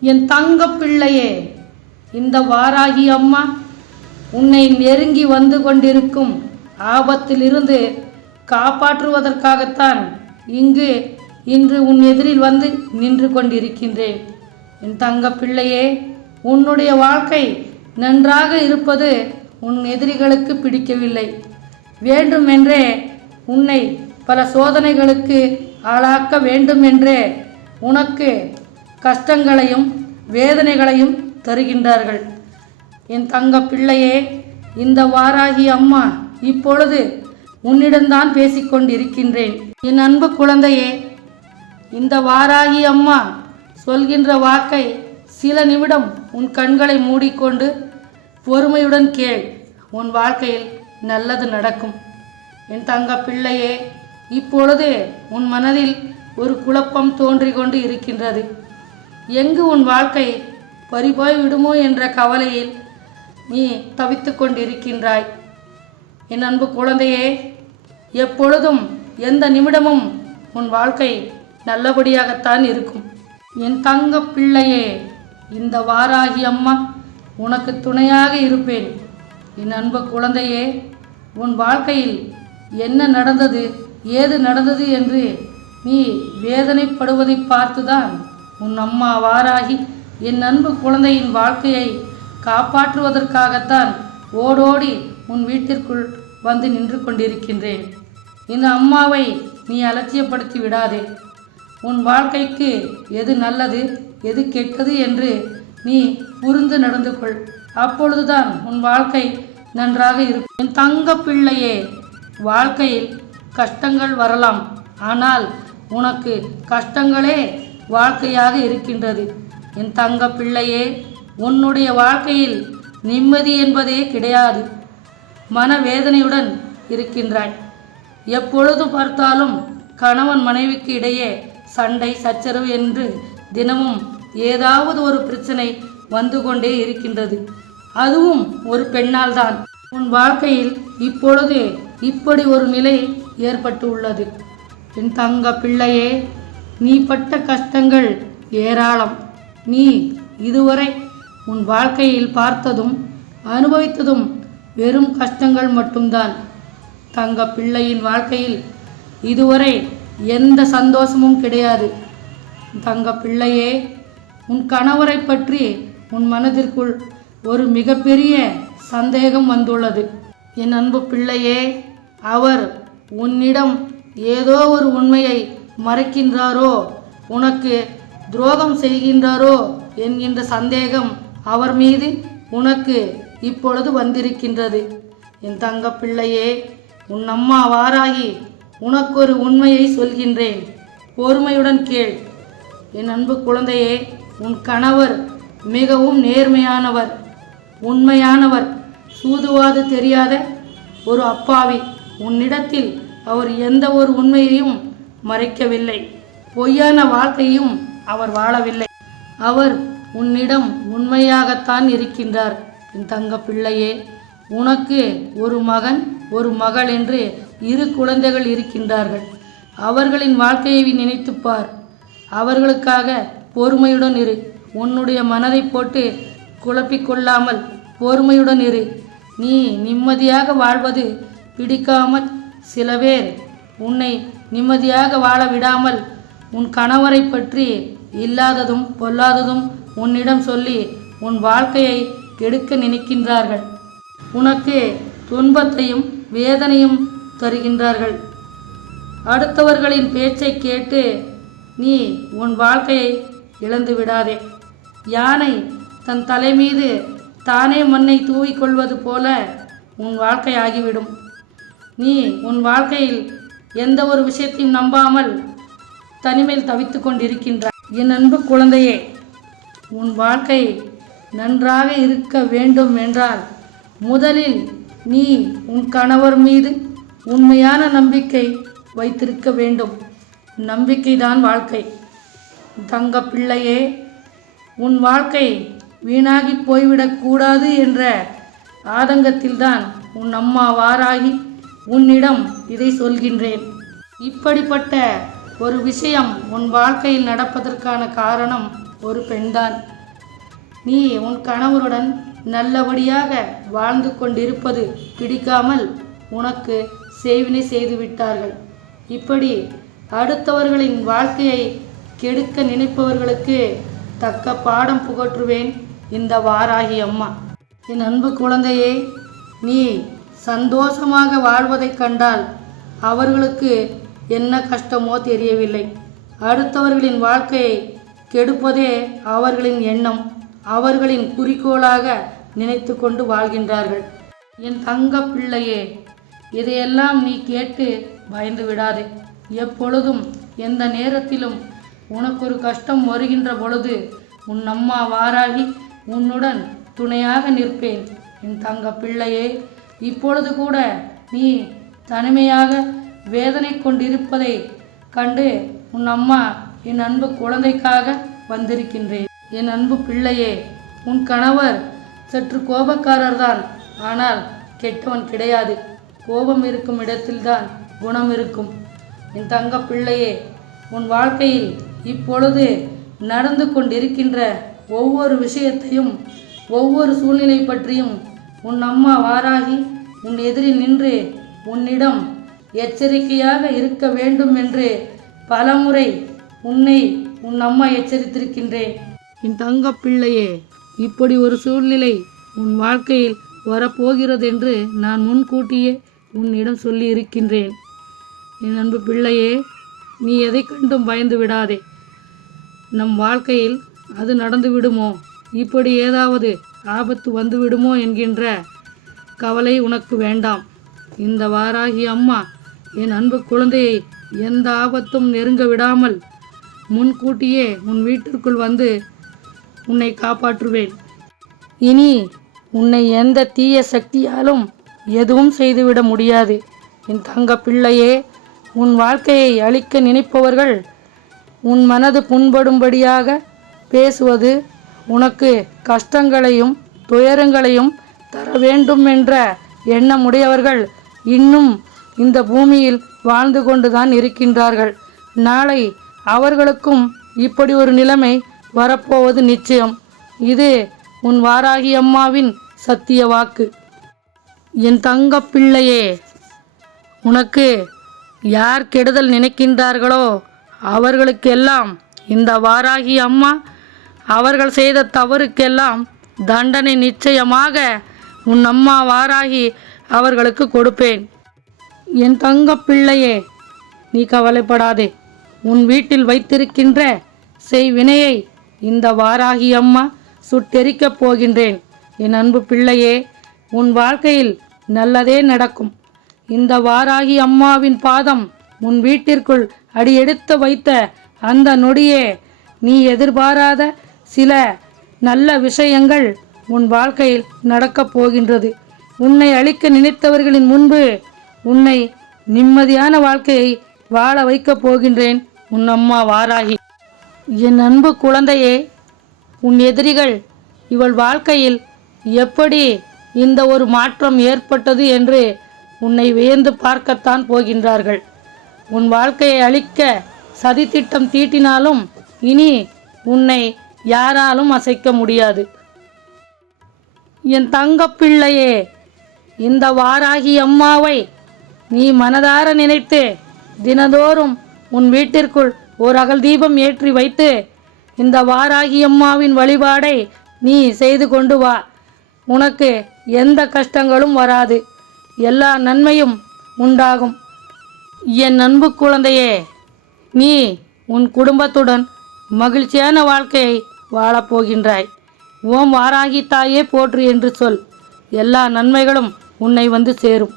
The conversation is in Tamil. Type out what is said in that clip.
என் தங்க பிள்ளையே இந்த வாராகி அம்மா உன்னை நெருங்கி வந்து கொண்டிருக்கும் ஆபத்திலிருந்து காப்பாற்றுவதற்காகத்தான் இங்கு இன்று உன் எதிரில் வந்து நின்று கொண்டிருக்கின்றேன். என் தங்க பிள்ளையே உன்னுடைய வாழ்க்கை நன்றாக இருப்பது உன் எதிரிகளுக்கு பிடிக்கவில்லை. வேண்டுமென்றே உன்னை பல சோதனைகளுக்கு ஆளாக்க வேண்டுமென்றே உனக்கு கஷ்டங்களையும் வேதனைகளையும் தருகின்றார்கள். என் தங்க பிள்ளையே இந்த வாராகி அம்மா இப்பொழுது உன்னிடம்தான் பேசிக்கொண்டிருக்கின்றேன். என் அன்பு குழந்தையே இந்த வாராகி அம்மா சொல்கின்ற வாக்கை சில நிமிடம் உன் கண்களை மூடிக்கொண்டு பொறுமையுடன் கேள். உன் வாழ்க்கையில் நல்லது நடக்கும். என் தங்க பிள்ளையே இப்பொழுது உன் மனதில் ஒரு குழப்பம் தோன்றிக் கொண்டு இருக்கின்றது. எங்கு உன் வாழ்க்கை பறிபோய் விடுமோ என்ற கவலையில் நீ தவித்து கொண்டிருக்கின்றாய். என் அன்பு குழந்தையே எப்பொழுதும் எந்த நிமிடமும் உன் வாழ்க்கை நல்லபடியாகத்தான் இருக்கும். என் தங்க பிள்ளையே இந்த வாராகி அம்மா உனக்கு துணையாக இருப்பேன். என் அன்பு குழந்தையே உன் வாழ்க்கையில் என்ன நடந்தது ஏது நடந்தது என்று நீ வேதனைப்படுவதை பார்த்துதான் உன் அம்மா வாராகி என் அன்பு குழந்தையின் வாழ்க்கையை காப்பாற்றுவதற்காகத்தான் ஓடோடி உன் வீட்டிற்குள் வந்து நின்று கொண்டிருக்கின்றேன். இந்த அம்மாவை நீ அலட்சியப்படுத்தி விடாதே. உன் வாழ்க்கைக்கு எது நல்லது எது கெட்டது என்று நீ புரிந்து நடந்து கொள். அப்பொழுதுதான் உன் வாழ்க்கை நன்றாக இருக்கும். என் தங்க பிள்ளையே வாழ்க்கையில் கஷ்டங்கள் வரலாம். ஆனால் உனக்கு கஷ்டங்களே வாழ்க்கையாக இருக்கின்றது. என் தங்க பிள்ளையே உன்னுடைய வாழ்க்கையில் நிம்மதி என்பதே கிடையாது. மனவேதனையுடன் இருக்கின்றாய். எப்பொழுது பார்த்தாலும் கணவன் மனைவிக்கு இடையே சண்டை சச்சரவு என்று தினமும் ஏதாவது ஒரு பிரச்சனை வந்து கொண்டே இருக்கின்றது. அதுவும் ஒரு பெண்ணால் தான். உன் வாழ்க்கையில் இப்பொழுது இப்படி ஒரு நிலை ஏற்பட்டு உள்ளது என் தங்க பிள்ளையே நீ பட்ட கஷ்டங்கள் ஏராளம். நீ இதுவரை உன் வாழ்க்கையில் பார்த்ததும் அனுபவித்ததும் வெறும் கஷ்டங்கள் மட்டும்தான். தங்க பிள்ளையின் வாழ்க்கையில் இதுவரை எந்த சந்தோஷமும் கிடையாது. தங்க பிள்ளையே உன் கணவரை பற்றி உன் மனதிற்குள் ஒரு மிகப்பெரிய சந்தேகம் வந்துள்ளது. என் அன்பு பிள்ளையே அவர் உன்னிடம் ஏதோ ஒரு உண்மையை மறைக்கின்றாரோ? உனக்கு துரோகம் செய்கின்றாரோ? என்கின்ற சந்தேகம் அவர் மீது உனக்கு இப்பொழுது வந்திருக்கின்றது. என் தங்க பிள்ளையே உன் அம்மா வாராகி உனக்கொரு உண்மையை சொல்கின்றேன். பொறுமையுடன் கேள். என் அன்பு குழந்தையே உன் கணவர் மிகவும் நேர்மையானவர். உண்மையானவர். சூதுவாது தெரியாத ஒரு அப்பாவி. உன்னிடத்தில் அவர் எந்த ஒரு உண்மையையும் மறைக்கவில்லை. பொய்யான வாழ்க்கையும் அவர் வாழவில்லை. அவர் உன்னிடம் உண்மையாகத்தான் இருக்கின்றார். என் தங்க பிள்ளையே உனக்கு ஒரு மகன் ஒரு மகள் என்று இரு குழந்தைகள் இருக்கின்றார்கள். அவர்களின் வாழ்க்கையை நினைத்துப் பார். அவர்களுக்காக பொறுமையுடன் இரு. உன்னுடைய மனதை போட்டு குழப்பிக் கொள்ளாமல் பொறுமையுடன் இரு. நீ நிம்மதியாக வாழ்வது பிடிக்காமல் சில பேர் உன்னை நிம்மதியாக வாழ விடாமல் உன் கணவரை பற்றி இல்லாததும் பொல்லாததும் உன்னிடம் சொல்லி உன் வாழ்க்கையை கெடுக்க நினைக்கின்றார்கள். உனக்கு துன்பத்தையும் வேதனையும் தருகின்றார்கள். அடுத்தவர்களின் பேச்சை கேட்டு நீ உன் வாழ்க்கையை இழந்து விடாதே. யானை தன் தலை மீது தானே மண்ணை தூவிக்கொள்வது போல உன் வாழ்க்கை ஆகிவிடும் நீ உன் வாழ்க்கையில் எந்த ஒரு விஷயத்தையும் நம்பாமல் தனிமையில் தவித்து கொண்டிருக்கின்றாய் என் அன்பு குழந்தையே உன் வாழ்க்கை நன்றாக இருக்க வேண்டும் என்றால் முதலில் நீ உன் கணவர் மீது உண்மையான நம்பிக்கை வைத்திருக்க வேண்டும். நம்பிக்கைதான் வாழ்க்கை. தங்க பிள்ளையே உன் வாழ்க்கை வீணாகி போய்விடக்கூடாது என்ற ஆதங்கத்தில்தான் உன் அம்மா வாராகி உன்னிடம் இதை சொல்கின்றேன். இப்படிப்பட்ட ஒரு விஷயம் உன் வாழ்க்கையில் நடப்பதற்கான காரணம் ஒரு பெண்தான். நீ உன் கணவருடன் நல்லபடியாக வாழ்ந்து கொண்டிருப்பது பிடிக்காமல் உனக்கு சேவினை செய்து விட்டார்கள். இப்படி அடுத்தவர்களின் வாழ்க்கையை கெடுக்க நினைப்பவர்களுக்கு தக்க பாடம் புகற்றுவேன் இந்த வாராகி அம்மா. என் அன்பு குழந்தையே நீ சந்தோஷமாக வாழ்வதைக் கண்டால் அவர்களுக்கு என்ன கஷ்டமோ தெரியவில்லை. அடுத்தவர்களின் வாழ்க்கையை கெடுப்பதே அவர்களின் எண்ணம். அவர்களின் குறிக்கோளாக நினைத்து கொண்டு வாழ்கின்றார்கள். என் தங்க பிள்ளையே இதையெல்லாம் நீ கேட்டு பயந்து விடாதே. எப்பொழுதும் எந்த நேரத்திலும் உனக்கொரு கஷ்டம் வருகின்ற பொழுது உன் அம்மா வாராகி உன்னுடன் துணையாக நிற்பேன். என் தங்க பிள்ளையே இப்பொழுது கூட நீ தனிமையாக வேதனை கொண்டிருப்பதை கண்டு உன் அம்மா என் அன்பு குழந்தைக்காக வந்திருக்கின்றேன். என் அன்பு பிள்ளையே உன் கணவர் சற்று கோபக்காரர்தான். ஆனால் கெட்டவன் கிடையாது. கோபம் இருக்கும் இடத்தில்தான் குணம் இருக்கும். என் தங்க பிள்ளையே உன் வாழ்க்கையில் இப்பொழுது நடந்து கொண்டிருக்கின்ற ஒவ்வொரு விஷயத்தையும் ஒவ்வொரு சூழ்நிலை பற்றியும் உன் அம்மா வாராகி உன் எதிரில் நின்று உன்னிடம் எச்சரிக்கையாக இருக்க வேண்டும் என்று பலமுறை உன்னை உன் அம்மா எச்சரித்திருக்கின்றேன். என் தங்க பிள்ளையே இப்படி ஒரு சூழ்நிலை உன் வாழ்க்கையில் வரப்போகிறது என்று நான் முன்கூட்டியே உன்னிடம் சொல்லி இருக்கின்றேன் என் அன்பு பிள்ளையே நீ எதை கண்டும் பயந்து விடாதே. நம் வாழ்க்கையில் அது நடந்து விடுமோ இப்படி ஏதாவது ஆபத்து வந்து விடுமோ என்கின்ற கவலை உனக்கு வேண்டாம். இந்த வாராகி அம்மா என் அன்பு குழந்தையை எந்த ஆபத்தும் நெருங்க விடாமல் முன்கூட்டியே உன் வீட்டிற்குள் வந்து உன்னை காப்பாற்றுவேன். இனி உன்னை எந்த தீய சக்தியாலும் எதுவும் செய்துவிட முடியாது. என் தங்க பிள்ளையே உன் வாழ்க்கையை அழிக்க நினைப்பவர்கள் உன் மனது புண்படும்படியாக பேசுவது உனக்கு கஷ்டங்களையும் துயரங்களையும் தர வேண்டும் என்ற எண்ணமுடையவர்கள் இன்னும் இந்த பூமியில் வாழ்ந்து கொண்டுதான் இருக்கின்றார்கள். நாளை அவர்களுக்கும் இப்படி ஒரு நிலைமை வரப்போவது நிச்சயம். இது உன் வாராகி அம்மாவின் சத்திய வாக்கு. என் தங்க பிள்ளையே உனக்கு யார் கெடுதல் நினைக்கின்றார்களோ அவர்களுக்கெல்லாம் இந்த வாராகி அம்மா அவர்கள் செய்த தவறுக்கெல்லாம் தண்டனை நிச்சயமாக உன் அம்மா வாராகி அவர்களுக்கு கொடுப்பேன். என் தங்க பிள்ளையே நீ கவலைப்படாதே. உன் வீட்டில் வைத்திருக்கின்ற செய்வினையை இந்த வாராகி அம்மா சுட்டெரிக்கப் போகின்றேன். என் அன்பு பிள்ளையே உன் வாழ்க்கையில் நல்லதே நடக்கும். இந்த வாராகி அம்மாவின் பாதம் உன் வீட்டிற்குள் அடியெடுத்து வைத்த அந்த நொடியே நீ எதிர்பாராத சில நல்ல விஷயங்கள் உன் வாழ்க்கையில் நடக்கப் போகின்றது. உன்னை அழிக்க நினைத்தவர்களின் முன்பு உன்னை நிம்மதியான வாழ்க்கையை வாழ வைக்கப் போகின்றேன் உன் அம்மா வாராகி. என் அன்பு குழந்தையே உன் எதிரிகள் இவள் வாழ்க்கையில் எப்படி இந்த ஒரு மாற்றம் ஏற்பட்டது என்று உன்னை வியந்து பார்க்கத்தான் போகின்றார்கள். உன் வாழ்க்கையை அழிக்க சதித்திட்டம் தீட்டினாலும் இனி உன்னை யாராலும் அசைக்க முடியாது. என் தங்கப்பிள்ளையே இந்த வாராகி அம்மாவை நீ மனதார நினைத்து தினதோறும் உன் வீட்டிற்குள் ஒரு அகல் தீபம் ஏற்றி வைத்து இந்த வாராகி அம்மாவின் வழிபாடை நீ செய்து கொண்டு வா. உனக்கு எந்த கஷ்டங்களும் வராது. எல்லா நன்மையும் உண்டாகும். என் அன்பு குழந்தையே நீ உன் குடும்பத்துடன் மகிழ்ச்சியான வாழ்க்கையை வாழப்போகின்றாய். ஓம் வாராகி தாயே போற்று என்று சொல். எல்லா நன்மைகளும் உன்னை வந்து சேரும்.